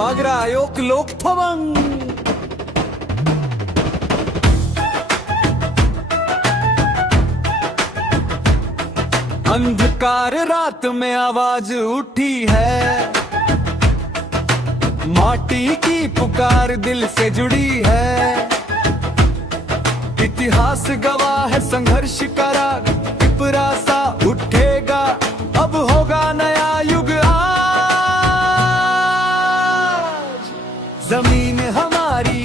बागरायोग लोक भवन। अंधकार रात में आवाज उठी है, माटी की पुकार दिल से जुड़ी है। इतिहास गवाह है संघर्ष का राग, पिपरा सा उठेगा, अब होगा नया युग आज। जमीन हमारी,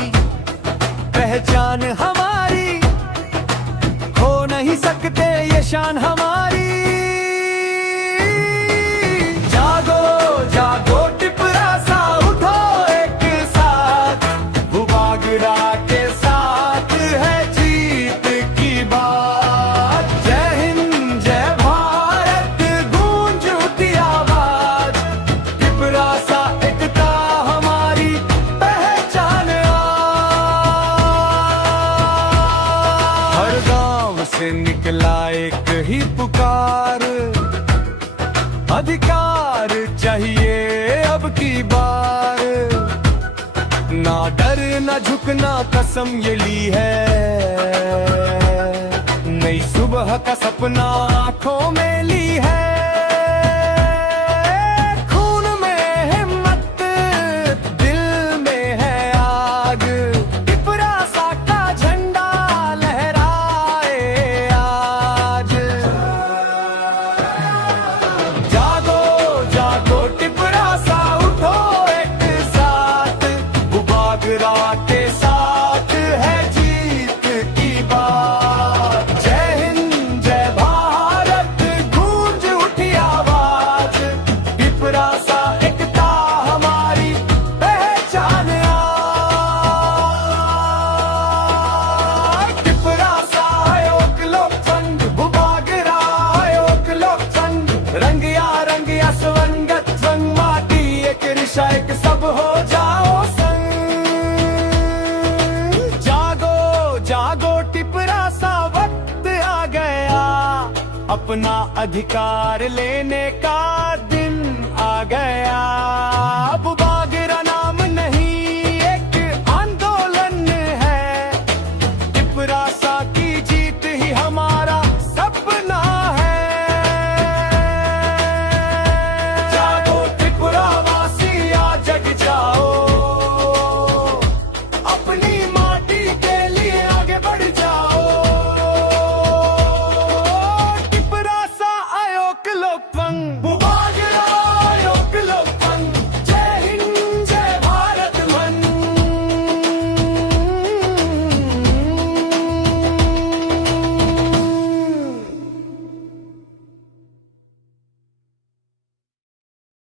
पहचान हमारी, खो नहीं सकते ये शान हमारी। जागो जागो टिपरा सा उठो एक साथ, वो बागरा के साथ है जीत की बात। जय हिंद जय भारत गूंज उठी आवाज, टिपरा सा एकता हमारी पहचान आज। हर गांव से निकला एक ही पुकार, अधिकार चाहिए अब की बार। ना डर ना झुकना कसम ये ली है, नई सुबह का सपना आंखों में ली है। खून में हिम्मत, दिल में है आग, टिपरा सा का झंडा लहराए आज। जागो जागो टिपरा सा उठो एक साथ, वो बागरा के साथ है जीत की बात। जय हिंद जय भारत गूंज उठी आवाज, टिपरा सा एकता हमारी पहचान आज। टिपरा सा आयोग लोक संघ, वो बागरा आयोग लोक संघ, रंग या स्वंगत संग, माटी एक ऋषा एक सब हो जाओ संग। जागो जागो टिपरा सा वक्त आ गया, अपना अधिकार लेने का दिन आ गया। अब